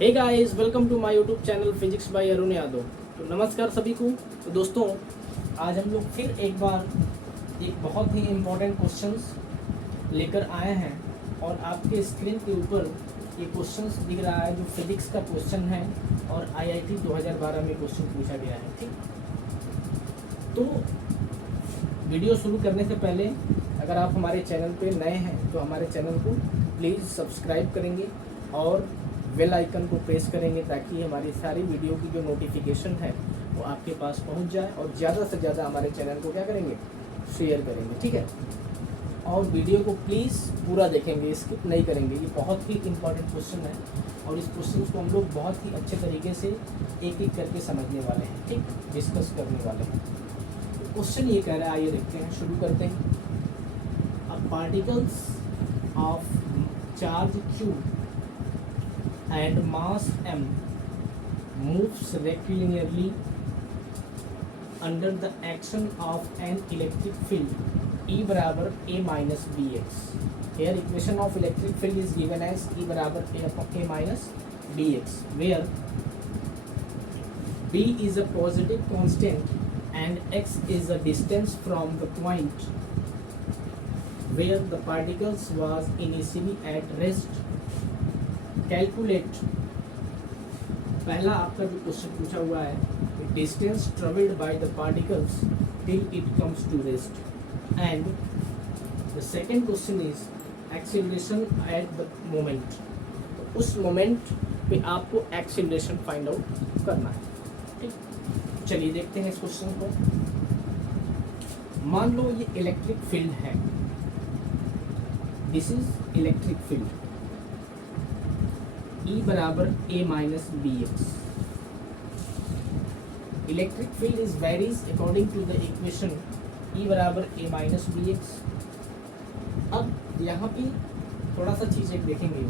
Hey guys, welcome to my YouTube channel physics by Arun Yadav. तो नमस्कार सभी को। तो दोस्तों, आज हम लोग फिर एक बार एक बहुत ही इम्पोर्टेंट क्वेश्चंस लेकर आए हैं और आपके स्क्रीन के ऊपर ये क्वेश्चंस दिख रहा है जो फिजिक्स का क्वेश्चन है और आईआईटी 2012 में क्वेश्चन पूछा गया है। ठीक, तो वीडियो शुरू करने से पहले अगर आप हमारे चैनल पे नए हैं तो हमारे चैनल को प्लीज़ सब्सक्राइब करेंगे और बेल आइकन को प्रेस करेंगे ताकि हमारी सारी वीडियो की जो नोटिफिकेशन है वो आपके पास पहुंच जाए और ज़्यादा से ज़्यादा हमारे चैनल को क्या करेंगे, शेयर करेंगे। ठीक है, और वीडियो को प्लीज़ पूरा देखेंगे, स्किप नहीं करेंगे। ये बहुत ही इंपॉर्टेंट क्वेश्चन है और इस क्वेश्चन को हम लोग बहुत ही अच्छे तरीके से एक एक करके समझने वाले हैं। ठीक, डिस्कस करने वाले हैं। क्वेश्चन ये कह रहा है, आइए देखते हैं, शुरू करते हैं। Particles of charge Q and mass m moves rectilinearly under the action of an electric field E बराबर a minus bx. Here equation of electric field is given as E बराबर a minus bx, where b is a positive constant and x is a distance from the point where the particles was initially at rest. Calculate, पहला आपका जो question पूछा हुआ है, distance travelled by the particles till it comes to rest, and the second question is acceleration at the moment. तो उस moment पे आपको एक्सेलरेशन फाइंड आउट करना है। ठीक, चलिए देखते हैं इस क्वेश्चन को। मान लो ये इलेक्ट्रिक फील्ड है, this is electric field E बराबर a minus B X. Electric field is varies according to the equation E बराबर a माइनस बी एक्स। अब यहाँ पे थोड़ा सा चीज़ एक देखेंगे,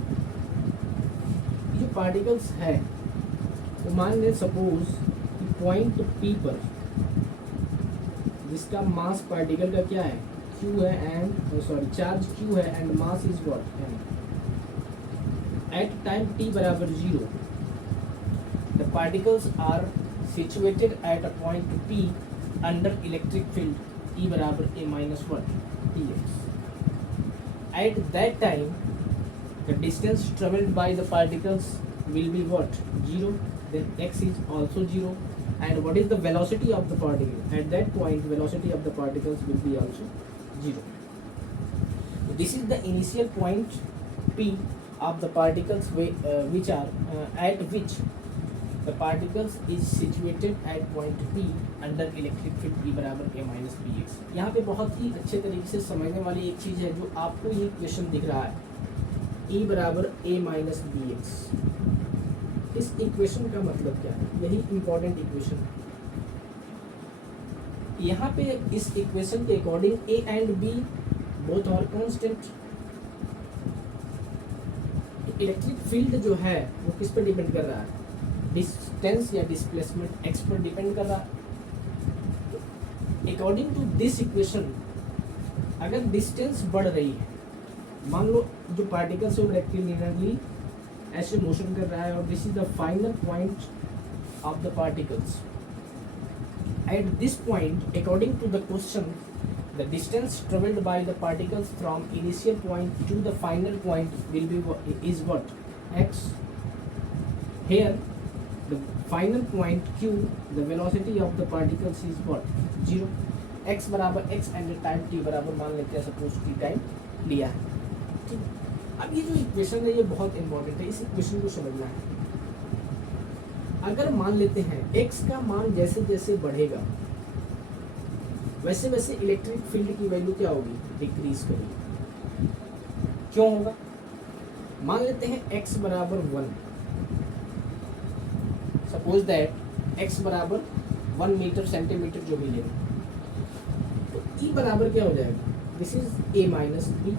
जो पार्टिकल्स है वो मान लें सपोज कि पॉइंट P पर जिसका मास पार्टिकल का क्या है, Q है, एंड चार्ज Q है and mass is what, m। At time t बराबर 0, the particles are situated at a point P under electric field E बराबर a minus what, px. At that time, the distance travelled by the particles will be what, 0. Then x is also 0. And what is the velocity of the particle? At that point, velocity of the particles will be also 0. So this is the initial point P of the particles which are at which the particles is situated at point P under electric field E बराबर a minus bx। यहाँ पे बहुत ही अच्छे तरीके से समझने वाली एक चीज़ है, जो आपको ये क्वेश्चन दिख रहा है E बराबर a minus bx। इस इक्वेशन का मतलब क्या है, यही इम्पोर्टेंट इक्वेशन है। यहाँ पे इस इक्वेशन के according a and b both are constant. Electric field जो है वो किस पर डिपेंड कर रहा है, डिस्टेंस या डिस्प्लेसमेंट x पर डिपेंड कर रहा है। अकॉर्डिंग टू दिस इक्वेशन, अगर डिस्टेंस बढ़ रही है, मान लो जो पार्टिकल्स है वो रेक्टिलिनियरली ऐसे मोशन कर रहा है और this is the final point of the particles. At this point, according to the question, the distance traveled by the particles from initial point to the final point will be is what, x. Here the final point Q, the velocity of the particles is what, 0. x बराबर x and time t बराबर मान लेते हैं suppose t time लिया है। ठीक, अब ये जो इक्वेशन है ये बहुत इंपॉर्टेंट है, इस इक्वेशन को समझना है। अगर मान लेते हैं x का मान जैसे जैसे बढ़ेगा वैसे वैसे इलेक्ट्रिक फील्ड की वैल्यू क्या होगी, डिक्रीज करेगी। क्यों होगा, मान लेते हैं x बराबर 1, सपोज दैट x बराबर 1 मीटर सेंटीमीटर जो भी ले, तो E बराबर क्या हो जाएगा, this is a minus B.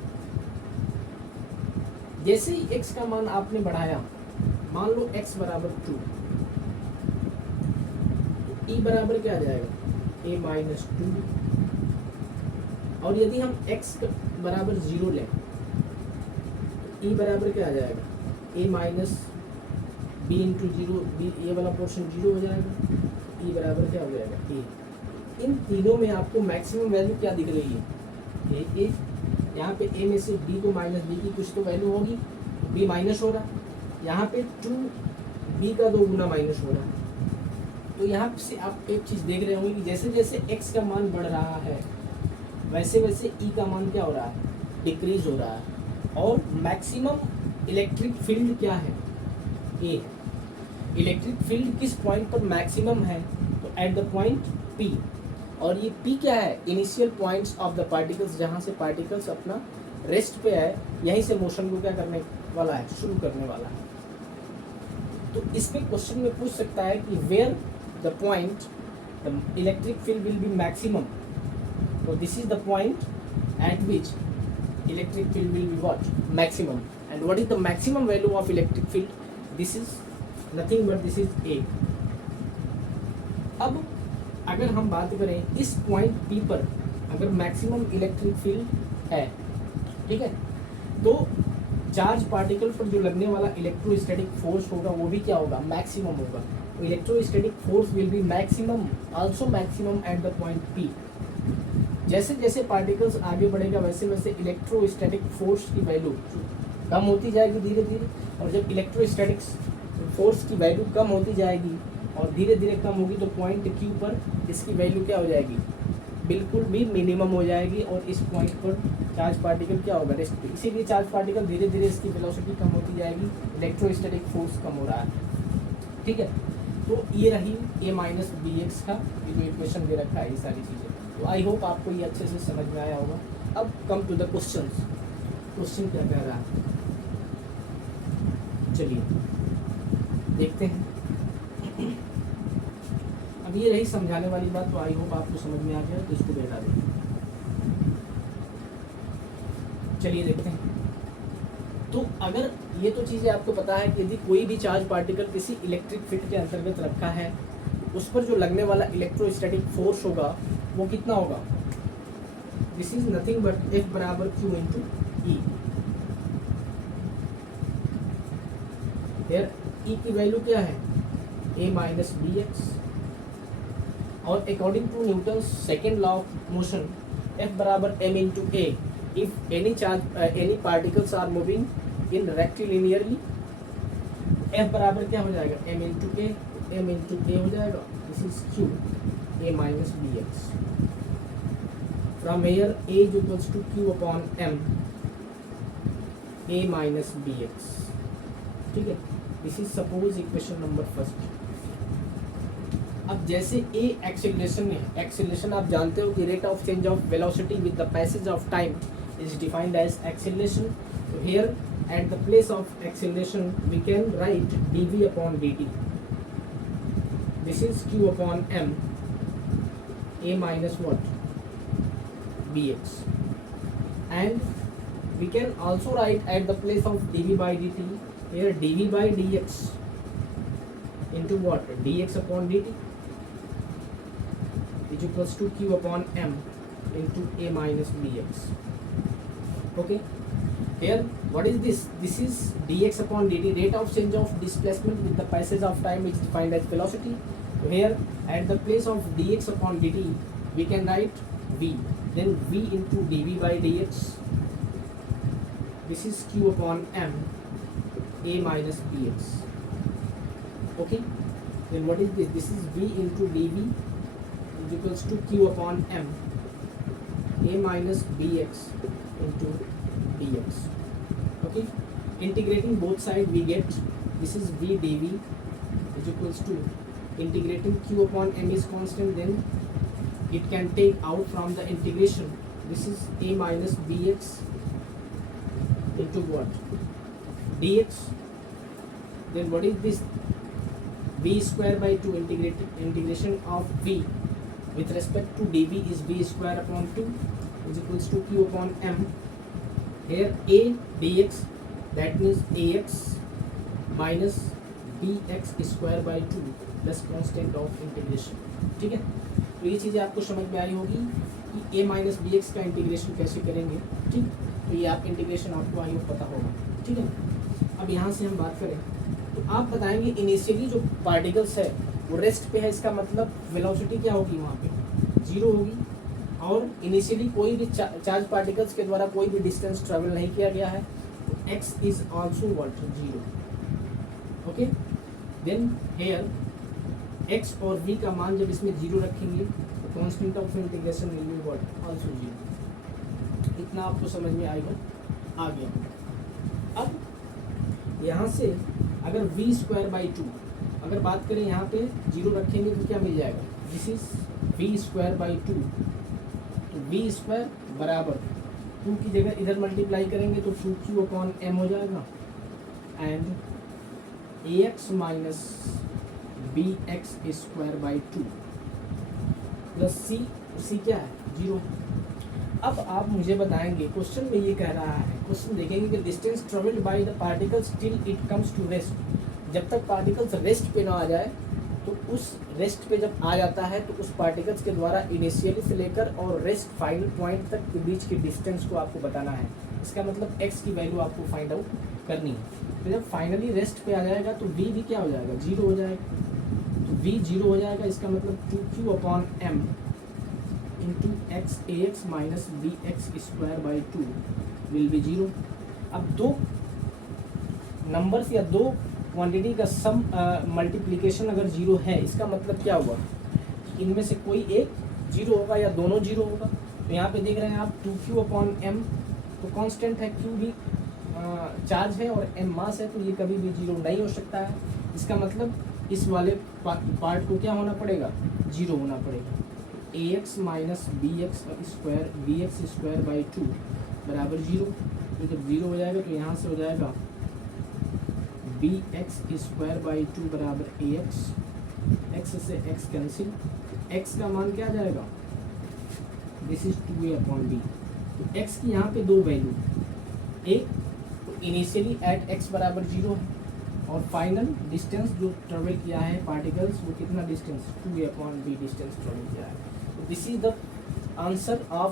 जैसे ही x का मान आपने बढ़ाया, मान लो x बराबर 2, तो E बराबर क्या आ जाएगा, a माइनस 2। और यदि हम x बराबर 0 लें तो E बराबर क्या आ जाएगा, a minus B into zero, B ये वाला पोर्शन जीरो हो जाएगा, ई बराबर क्या हो जाएगा ए। इन तीनों में आपको मैक्सिमम वैल्यू क्या दिख रही है, ए। यहाँ पे ए में से बी को माइनस बी की कुछ तो वैल्यू होगी, बी माइनस हो रहा, यहाँ पे 2 बी का 2 गुना माइनस हो रहा। तो यहाँ से आप एक चीज़ देख रहे होंगे कि जैसे जैसे x का मान बढ़ रहा है वैसे वैसे e का मान क्या हो रहा है, डिक्रीज हो रहा है। और मैक्सिमम इलेक्ट्रिक फील्ड क्या है, ए। इलेक्ट्रिक फील्ड किस पॉइंट पर मैक्सिमम है, तो एट द पॉइंट P। और ये P क्या है, initial points of the particles, जहाँ से पार्टिकल्स अपना रेस्ट पे है, यहीं से मोशन को क्या करने वाला है, शुरू करने वाला है। तो इसमें क्वेश्चन में पूछ सकता है कि where the point the electric field will be maximum, तो this is the point at which electric field will be what, maximum. And what is the maximum value of electric field, this is nothing but this is A. अब अगर हम बात करें इस point P पर अगर maximum electric field है, ठीक है, तो चार्ज पार्टिकल पर जो लगने वाला इलेक्ट्रोस्टैटिक फोर्स होगा वो भी क्या होगा, मैक्सिमम होगा। तो electrostatic force will be maximum, also maximum at the point P. जैसे जैसे पार्टिकल्स आगे बढ़ेगा वैसे वैसे इलेक्ट्रोस्टैटिक फोर्स की वैल्यू कम होती जाएगी धीरे धीरे। और जब इलेक्ट्रोस्टैटिक्स फोर्स की वैल्यू कम होती जाएगी और धीरे धीरे कम होगी तो पॉइंट क्यू पर इसकी वैल्यू क्या हो जाएगी, बिल्कुल भी मिनिमम हो जाएगी। और इस पॉइंट पर चार्ज पार्टिकल क्या होगा, रेस्ट पे। इसीलिए चार्ज पार्टिकल धीरे धीरे इसकी वेलोसिटी कम होती जाएगी, इलेक्ट्रोस्टैटिक फोर्स कम हो रहा है, ठीक है। तो ये रही ए माइनस बी एक्स का ये जो इक्वेशन दे रखा है, ये सारी चीज़ें। तो आई होप आपको ये अच्छे से समझ में आया होगा। अब come to the question, question क्या कह रहा है, चलिए देखते हैं। अब ये रही समझाने वाली बात, तो आई होप आपको समझ में आ गया, तो इसको बैठा दें। चलिए देखते हैं। तो अगर ये तो चीज़ें आपको पता है कि यदि कोई भी चार्ज पार्टिकल किसी इलेक्ट्रिक फील्ड के अंतर्गत रखा है, उस पर जो लगने वाला इलेक्ट्रोस्टैटिक फोर्स होगा वो कितना होगा, this is nothing but F बराबर Q इंटू ई। ई की वैल्यू क्या है, A माइनस बी एक्स। और according to Newton second law of motion F बराबर m into A. If any charge any particles are moving in rectilinearly, F बराबर क्या हो जाएगा, m into A, m into A हो जाएगा, this is Q A minus B X. From here A is equals to Q upon m A minus B X, ठीक है। This is suppose equation number first. अब जैसे ए acceleration है, acceleration आप जानते हो कि rate of change of velocity with the passage of time is defined as acceleration. तो here at the place of acceleration we can write dv upon dt, this is q upon m a minus what bx, and we can also write at the place of dv by dt, here dv by dx into what, dx upon dt is equals to q upon m into a minus bx. Okay, here what is this, this is dx upon dt, rate of change of displacement with the passage of time is defined as velocity. So here at the place of dx upon dt we can write v, then v into dv by dx, this is q upon m a minus bx. Okay, then what is this, this is v into dv is equals to q upon m a minus bx into dx. Okay, integrating both sides we get this is v dv is equals to, integrating q upon m is constant, then it can take out from the integration, this is a minus bx into what, dx. Then what is this, v square by 2, integration of v with respect to dv is v square upon 2 is equals to q upon m, here a dx that means ax minus bx square by 2 plus constant of integration, ठीक है। तो ये चीज़ें आपको समझ में आई होगी कि a माइनस बी एक्स का इंटीग्रेशन कैसे करेंगे, ठीक। तो ये आप इंटीग्रेशन आपको आई पता होगा, ठीक है। अब यहाँ से हम बात करें तो आप बताएंगे इनिशियली जो पार्टिकल्स है वो रेस्ट पे है, इसका मतलब वेलोसिटी क्या होगी वहाँ पे 0 होगी। और इनिशियली कोई भी चार्ज पार्टिकल्स के द्वारा कोई भी डिस्टेंस ट्रेवल नहीं किया गया है, तो x is also what 0। Okay, then here x और v का मान जब इसमें 0 रखेंगे तो constant of integration will be what also 0। इतना आपको समझ में आएगा, आ गया। अब यहाँ से अगर v²/2 अगर बात करें यहाँ पे 0 रखेंगे तो क्या मिल जाएगा, दिस इज v²/2। तो v² बराबर 2 की जगह इधर मल्टीप्लाई करेंगे तो 2q/m हो जाएगा, and ax minus bx² plus c क्या है 0। अब आप मुझे बताएंगे क्वेश्चन में ये कह रहा है, क्वेश्चन देखेंगे कि distance travelled by the particles till it comes to rest. जब तक पार्टिकल्स रेस्ट पे ना आ जाए, तो उस रेस्ट पे जब आ जाता है तो उस पार्टिकल्स के द्वारा इनिशियली से लेकर और रेस्ट फाइनल पॉइंट तक के बीच के डिस्टेंस को आपको बताना है। इसका मतलब x की वैल्यू आपको फाइंड आउट करनी है। तो जब फाइनली रेस्ट पे आ जाएगा तो v भी क्या हो जाएगा 0 हो जाएगा। तो v 0 हो जाएगा, इसका मतलब 2q/m into x ax minus bx² will be 0। अब दो नंबर्स या दो क्वांटिटी का सम मल्टीप्लिकेशन अगर 0 है, इसका मतलब क्या हुआ, इनमें से कोई एक 0 होगा या दोनों 0 होगा। तो यहाँ पे देख रहे हैं आप 2q/m तो कांस्टेंट है, q भी चार्ज है और m मास है, तो ये कभी भी 0 नहीं हो सकता है। इसका मतलब इस वाले पार्ट को क्या होना पड़ेगा 0 होना पड़ेगा। ax माइनस bx² बराबर 0। तो जब 0 हो जाएगा तो यहाँ से हो जाएगा bx² बराबर ax, x से x कैंसिल, x का मान क्या आ जाएगा, दिस इज 2a/b। तो x की यहाँ पे दो वैल्यू, एक तो इनिशियली एट x बराबर 0 है, और फाइनल डिस्टेंस जो ट्रेवल किया है पार्टिकल्स वो कितना डिस्टेंस 2a/b डिस्टेंस ट्रेवल किया है। तो this is the answer of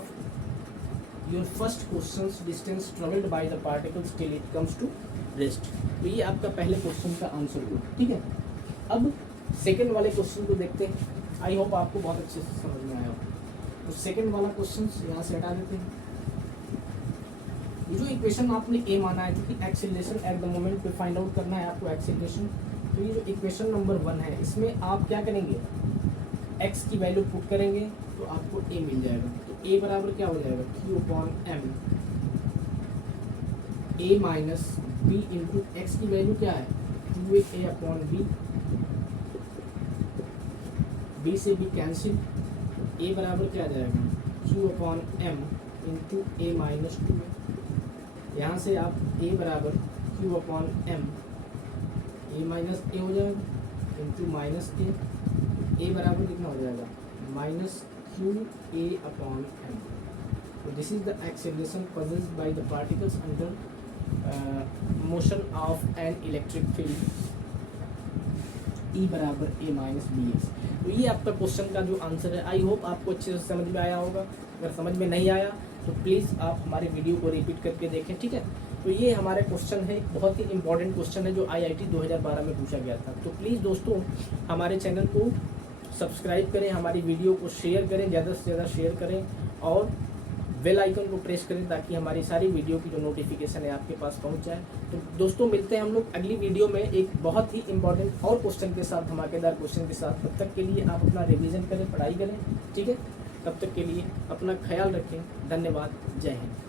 your first question, distance travelled by the particles till it comes to rest. तो ये आपका पहले क्वेश्चन का आंसर हुआ, ठीक है। अब सेकंड वाले क्वेश्चन को देखते हैं। आई होप आपको बहुत अच्छे से समझ में आया। तो सेकंड वाला क्वेश्चन यहाँ से हटा देते हैं। जो इक्वेशन आपने ए माना है, क्योंकि एक्सेलरेशन एट द मोमेंट पे फाइंड आउट करना है आपको एक्सेलरेशन, तो ये जो इक्वेशन नंबर 1 है इसमें आप क्या करेंगे, x की वैल्यू पुट करेंगे तो आपको a मिल जाएगा। तो a बराबर क्या हो जाएगा q/m, a minus b into x की वैल्यू क्या है 2a/b, b से b कैंसिल, a बराबर क्या आ जाएगा q/m into a minus 2a। यहाँ से आप a बराबर q/m a माइनस a हो जाएगा इंटू माइनस a बराबर कितना हो जाएगा माइनस qa/m। तो this is the acceleration possessed by the particles under motion of an electric field E बराबर a माइनस bx। तो ये आपका क्वेश्चन का जो आंसर है। आई होप आपको अच्छे से समझ में आया होगा। अगर समझ में नहीं आया तो प्लीज़ आप हमारे वीडियो को रिपीट करके देखें, ठीक है। तो ये हमारे क्वेश्चन है, बहुत ही इंपॉर्टेंट क्वेश्चन है जो IIT 2012 में पूछा गया था। तो प्लीज़ दोस्तों हमारे चैनल को सब्सक्राइब करें, हमारी वीडियो को शेयर करें, ज़्यादा से ज़्यादा शेयर करें और बेल आइकन को प्रेस करें ताकि हमारी सारी वीडियो की जो नोटिफिकेशन है आपके पास पहुंच जाए। तो दोस्तों मिलते हैं हम लोग अगली वीडियो में एक बहुत ही इंपॉर्टेंट और क्वेश्चन के साथ, धमाकेदार क्वेश्चन के साथ। तब तक के लिए आप अपना रिवीजन करें, पढ़ाई करें, ठीक है। तब तक के लिए अपना ख्याल रखें। धन्यवाद, जय हिंद।